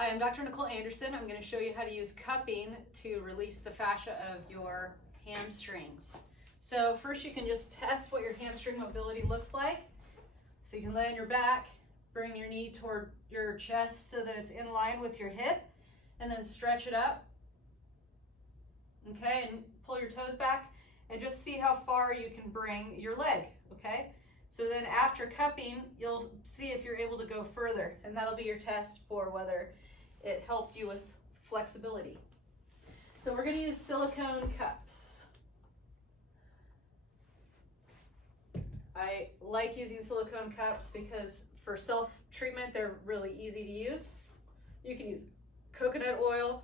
Hi, I'm Dr. Nicole Anderson. I'm going to show you how to use cupping to release the fascia of your hamstrings. So first you can just test what your hamstring mobility looks like. So you can lay on your back, bring your knee toward your chest so that it's in line with your hip, and then stretch it up. Okay, and pull your toes back and just see how far you can bring your leg, okay? So then after cupping, you'll see if you're able to go further, and that'll be your test for whether it helped you with flexibility. So we're going to use silicone cups. I like using silicone cups because for self-treatment, they're really easy to use. You can use coconut oil,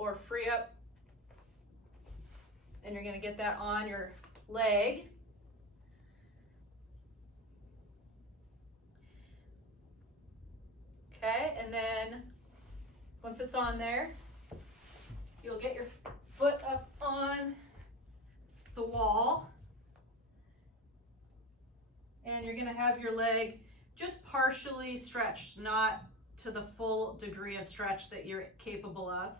or Free Up, and you're going to get that on your leg. Okay, and then once it's on there, you'll get your foot up on the wall, and you're going to have your leg just partially stretched, not to the full degree of stretch that you're capable of.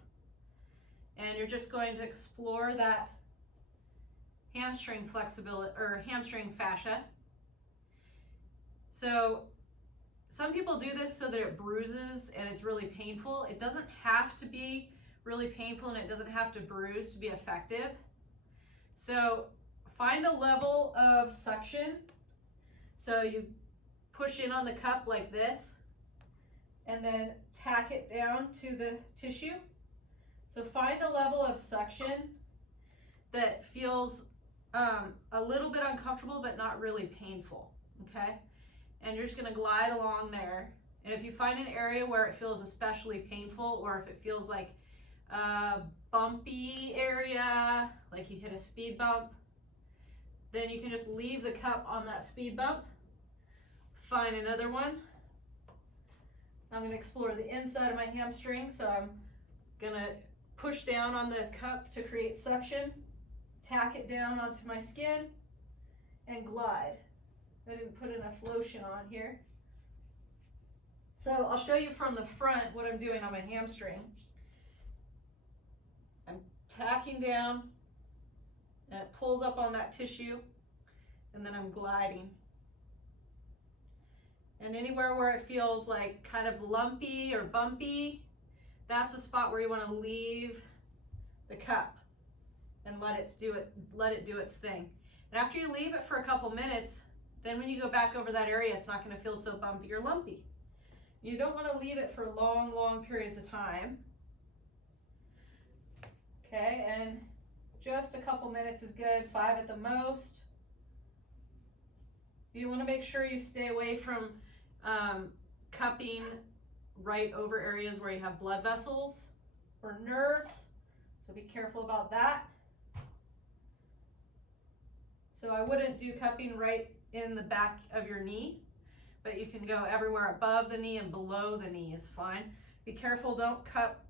And you're just going to explore that hamstring flexibility or hamstring fascia. So some people do this so that it bruises and it's really painful. It doesn't have to be really painful and it doesn't have to bruise to be effective. So find a level of suction. So you push in on the cup like this and then tack it down to the tissue. So find a level of suction that feels a little bit uncomfortable but not really painful, okay? And you're just going to glide along there. And if you find an area where it feels especially painful, or if it feels like a bumpy area, like you hit a speed bump, then you can just leave the cup on that speed bump. Find another one. I'm going to explore the inside of my hamstring, so I'm going to push down on the cup to create suction, tack it down onto my skin, and glide. I didn't put enough lotion on here. So I'll show you from the front what I'm doing on my hamstring. I'm tacking down, and it pulls up on that tissue, and then I'm gliding. And anywhere where it feels like kind of lumpy or bumpy, that's a spot where you want to leave the cup and let it do its thing. And after you leave it for a couple minutes, then when you go back over that area, it's not going to feel so bumpy or lumpy. You don't want to leave it for long, long periods of time. Okay, and just a couple minutes is good, 5 at the most. You want to make sure you stay away from cupping right over areas where you have blood vessels or nerves, so be careful about that. So I wouldn't do cupping right in the back of your knee, but you can go everywhere above the knee and below the knee is fine. Be careful, don't cup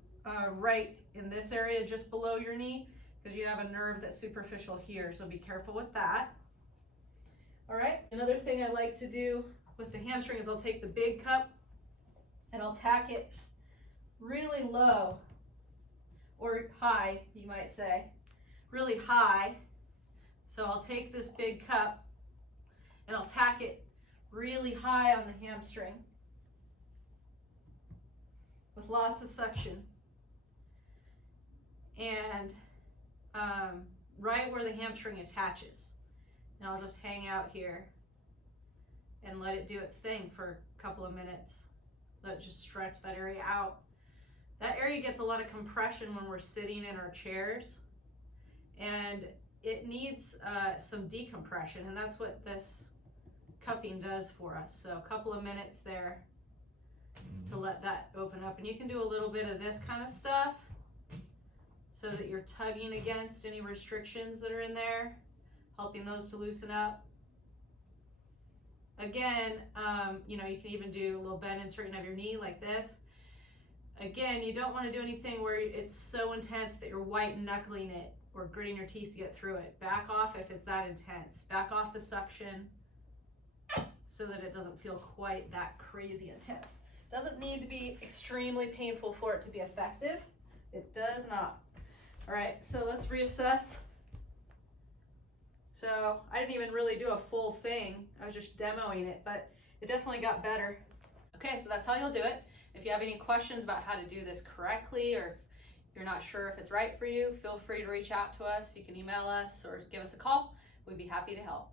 right in this area just below your knee, because you have a nerve that's superficial here, so be careful with that. All right, another thing I like to do with the hamstring is I'll take the big cup and I'll tack it really low, or high, you might say, really high. So I'll take this big cup and I'll tack it really high on the hamstring with lots of suction. And right where the hamstring attaches. And I'll just hang out here and let it do its thing for a couple of minutes. Let it just stretch that area out. That area gets a lot of compression when we're sitting in our chairs, and it needs some decompression, and that's what this cupping does for us. So a couple of minutes there to let that open up. And you can do a little bit of this kind of stuff so that you're tugging against any restrictions that are in there, helping those to loosen up. Again, you can even do a little bend and straighten of your knee like this. Again, you don't want to do anything where it's so intense that you're white knuckling it or gritting your teeth to get through it. Back off if it's that intense. Back off the suction so that it doesn't feel quite that crazy intense. Doesn't need to be extremely painful for it to be effective. It does not. All right, so let's reassess. So I didn't even really do a full thing. I was just demoing it, but it definitely got better. Okay, so that's how you'll do it. If you have any questions about how to do this correctly, or if you're not sure if it's right for you, feel free to reach out to us. You can email us or give us a call. We'd be happy to help.